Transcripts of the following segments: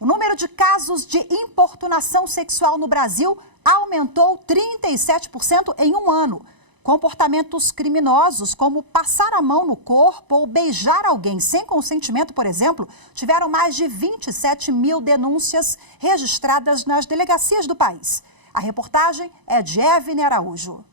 O número de casos de importunação sexual no Brasil aumentou 37% em um ano. Comportamentos criminosos, como passar a mão no corpo ou beijar alguém sem consentimento, por exemplo, tiveram mais de 27 mil denúncias registradas nas delegacias do país. A reportagem é de Evne Araújo.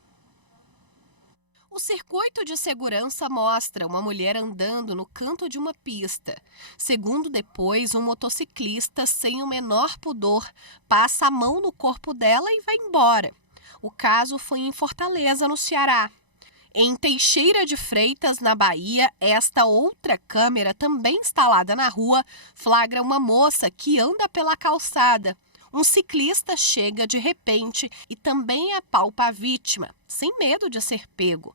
O circuito de segurança mostra uma mulher andando no canto de uma pista. Segundo depois, um motociclista, sem o menor pudor, passa a mão no corpo dela e vai embora. O caso foi em Fortaleza, no Ceará. Em Teixeira de Freitas, na Bahia, esta outra câmera, também instalada na rua, flagra uma moça que anda pela calçada. Um ciclista chega de repente e também apalpa a vítima, sem medo de ser pego.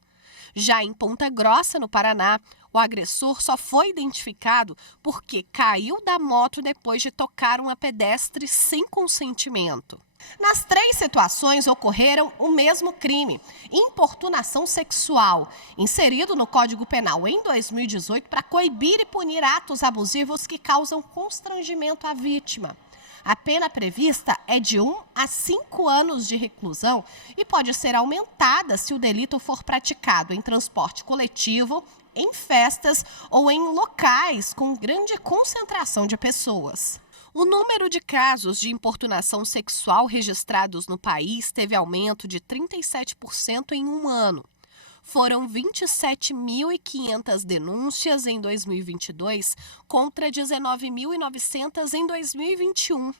Já em Ponta Grossa, no Paraná, o agressor só foi identificado porque caiu da moto depois de tocar uma pedestre sem consentimento. Nas 3 situações ocorreram o mesmo crime, importunação sexual, inserido no Código Penal em 2018 para coibir e punir atos abusivos que causam constrangimento à vítima. A pena prevista é de 1 a 5 anos de reclusão e pode ser aumentada se o delito for praticado em transporte coletivo, em festas ou em locais com grande concentração de pessoas. O número de casos de importunação sexual registrados no país teve aumento de 37% em um ano. Foram 27.500 denúncias em 2022 contra 19.900 em 2021.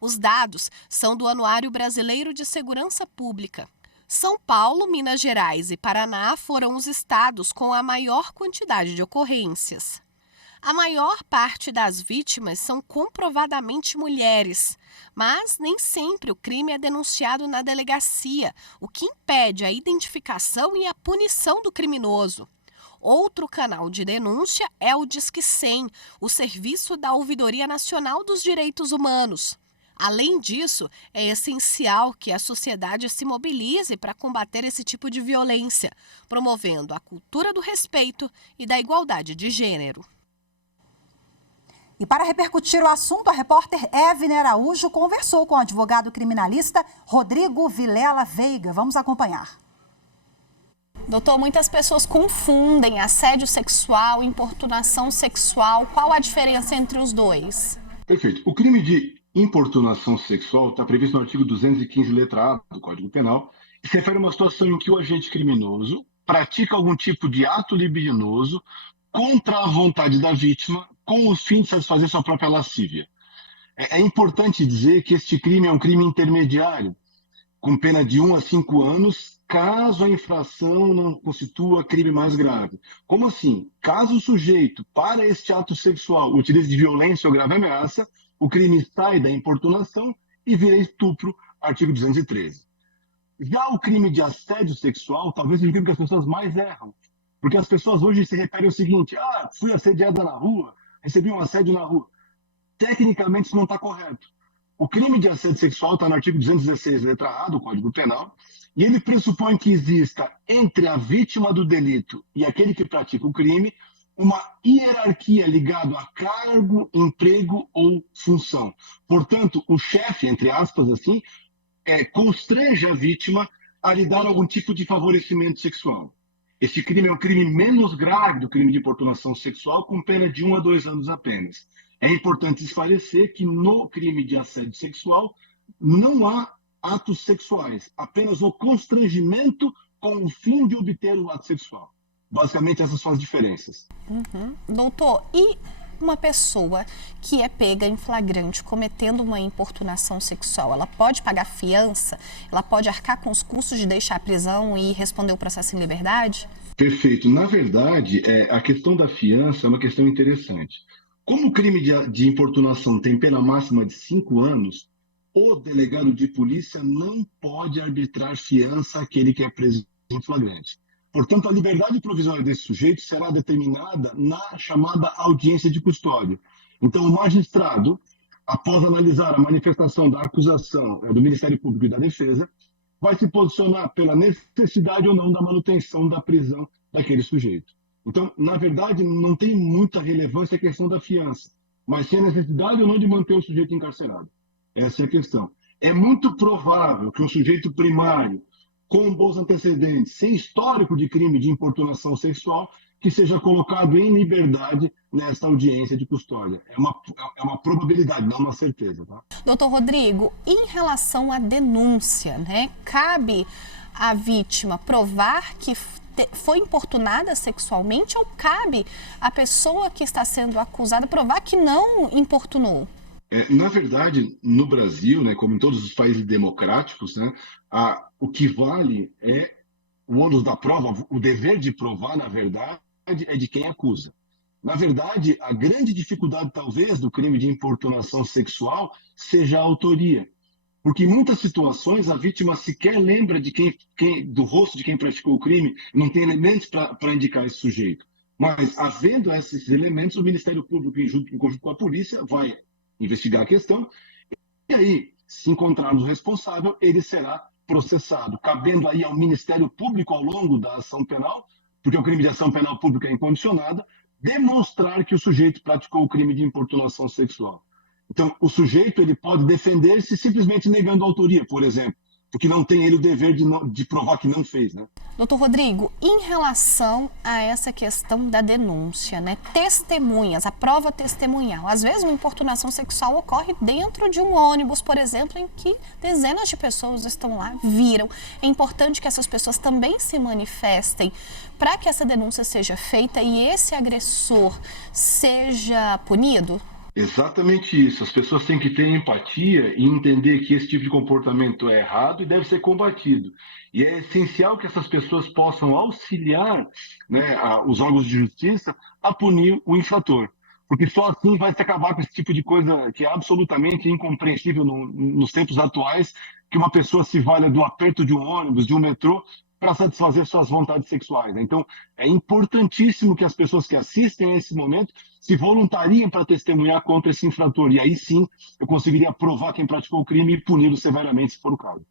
Os dados são do Anuário Brasileiro de Segurança Pública. São Paulo, Minas Gerais e Paraná foram os estados com a maior quantidade de ocorrências. A maior parte das vítimas são comprovadamente mulheres, mas nem sempre o crime é denunciado na delegacia, o que impede a identificação e a punição do criminoso. Outro canal de denúncia é o Disque 100, o serviço da Ouvidoria Nacional dos Direitos Humanos. Além disso, é essencial que a sociedade se mobilize para combater esse tipo de violência, promovendo a cultura do respeito e da igualdade de gênero. E para repercutir o assunto, a repórter Evne Araújo conversou com o advogado criminalista Rodrigo Vilela Veiga. Vamos acompanhar. Doutor, muitas pessoas confundem assédio sexual e importunação sexual. Qual a diferença entre os dois? Perfeito. O crime de importunação sexual está previsto no artigo 215, letra A do Código Penal, e se refere a uma situação em que o agente criminoso pratica algum tipo de ato libidinoso contra a vontade da vítima, com o fim de satisfazer sua própria lascívia. É importante dizer que este crime é um crime intermediário, com pena de 1 a 5 anos, caso a infração não constitua crime mais grave. Como assim? Caso o sujeito, para este ato sexual, utilize de violência ou grave ameaça, o crime sai da importunação e vira estupro, artigo 213. Já o crime de assédio sexual, talvez seja o crime que as pessoas mais erram, porque as pessoas hoje se referem ao seguinte: fui assediada na rua, recebi um assédio na rua. Tecnicamente isso não está correto. O crime de assédio sexual está no artigo 216, letra A do Código Penal, e ele pressupõe que exista entre a vítima do delito e aquele que pratica o crime uma hierarquia ligada a cargo, emprego ou função. Portanto, o chefe, entre aspas, assim, constrange a vítima a lhe dar algum tipo de favorecimento sexual. Este crime é um crime menos grave do crime de importunação sexual, com pena de 1 a 2 anos apenas. É importante esclarecer que no crime de assédio sexual não há atos sexuais, apenas o constrangimento com o fim de obter o ato sexual. Basicamente, essas são as diferenças. Doutor, e uma pessoa que é pega em flagrante cometendo uma importunação sexual, ela pode pagar fiança? Ela pode arcar com os custos de deixar a prisão e responder o processo em liberdade? Perfeito. Na verdade, a questão da fiança é uma questão interessante. Como o crime de importunação tem pena máxima de 5 anos, o delegado de polícia não pode arbitrar fiança àquele que é preso em flagrante. Portanto, a liberdade provisória desse sujeito será determinada na chamada audiência de custódia. Então, o magistrado, após analisar a manifestação da acusação do Ministério Público e da Defesa, vai se posicionar pela necessidade ou não da manutenção da prisão daquele sujeito. Então, na verdade, não tem muita relevância a questão da fiança. mas se a necessidade ou não de manter o sujeito encarcerado. Essa é a questão. É muito provável que um sujeito primário, com bons antecedentes, sem histórico de crime de importunação sexual, que seja colocado em liberdade nesta audiência de custódia. É uma probabilidade, não uma certeza. Tá? Doutor Rodrigo, em relação à denúncia, né, cabe à vítima provar que foi importunada sexualmente ou cabe à pessoa que está sendo acusada provar que não importunou? Na verdade, no Brasil, né, como em todos os países democráticos, né, o que vale é o ônus da prova, o dever de provar, na verdade, é de quem acusa. Na verdade, a grande dificuldade, talvez, do crime de importunação sexual seja a autoria. Porque em muitas situações a vítima sequer lembra de do rosto de quem praticou o crime, não tem elementos para indicar esse sujeito. Mas, havendo esses elementos, o Ministério Público, em conjunto com a polícia, vai investigar a questão, e aí, se encontrarmos o responsável, ele será processado, cabendo aí ao Ministério Público, ao longo da ação penal, porque o crime de ação penal pública é incondicionada, demonstrar que o sujeito praticou o crime de importunação sexual. Então, o sujeito ele pode defender-se simplesmente negando a autoria, por exemplo, porque não tem ele o dever de provar que não fez, né? Doutor Rodrigo, em relação a essa questão da denúncia, né? Testemunhas, a prova testemunhal. Às vezes uma importunação sexual ocorre dentro de um ônibus, por exemplo, em que dezenas de pessoas estão lá, viram. É importante que essas pessoas também se manifestem para que essa denúncia seja feita e esse agressor seja punido? Exatamente isso. As pessoas têm que ter empatia e entender que esse tipo de comportamento é errado e deve ser combatido. E é essencial que essas pessoas possam auxiliar, né, os órgãos de justiça a punir o infrator. Porque só assim vai se acabar com esse tipo de coisa que é absolutamente incompreensível nos tempos atuais, que uma pessoa se valha do aperto de um ônibus, de um metrô, para satisfazer suas vontades sexuais. Então, é importantíssimo que as pessoas que assistem a esse momento se voluntariem para testemunhar contra esse infrator. E aí sim, eu conseguiria provar quem praticou o crime e puni-lo severamente, se for o caso.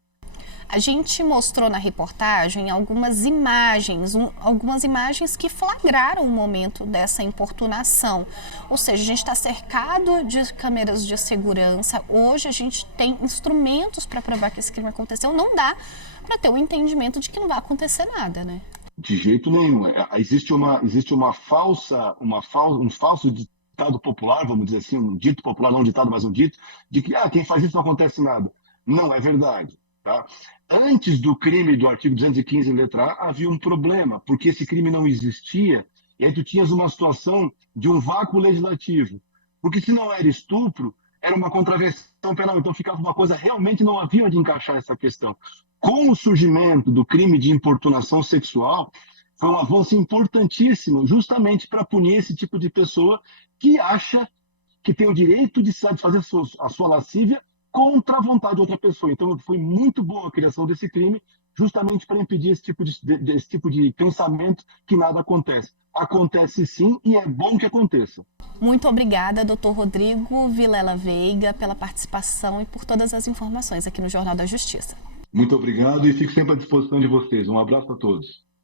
A gente mostrou na reportagem algumas imagens que flagraram o momento dessa importunação. Ou seja, a gente está cercado de câmeras de segurança. Hoje a gente tem instrumentos para provar que esse crime aconteceu. Não dá para ter o entendimento de que não vai acontecer nada, né? De jeito nenhum. Existe um falso ditado popular, vamos dizer assim, um dito popular, não um ditado, mas um dito, de que quem faz isso não acontece nada. Não é verdade. Tá? Antes do crime do artigo 215, letra A, havia um problema, porque esse crime não existia, e aí tu tinhas uma situação de um vácuo legislativo. Porque se não era estupro, era uma contravenção penal, então ficava uma coisa, realmente não havia onde encaixar essa questão. Com o surgimento do crime de importunação sexual, foi um avanço importantíssimo, justamente para punir esse tipo de pessoa que acha que tem o direito de satisfazer a sua lascívia contra a vontade de outra pessoa. Então, foi muito boa a criação desse crime, justamente para impedir esse tipo de pensamento que nada acontece. Acontece sim, e é bom que aconteça. Muito obrigada, doutor Rodrigo Vilela Veiga, pela participação e por todas as informações aqui no Jornal da Justiça. Muito obrigado e fico sempre à disposição de vocês. Um abraço a todos.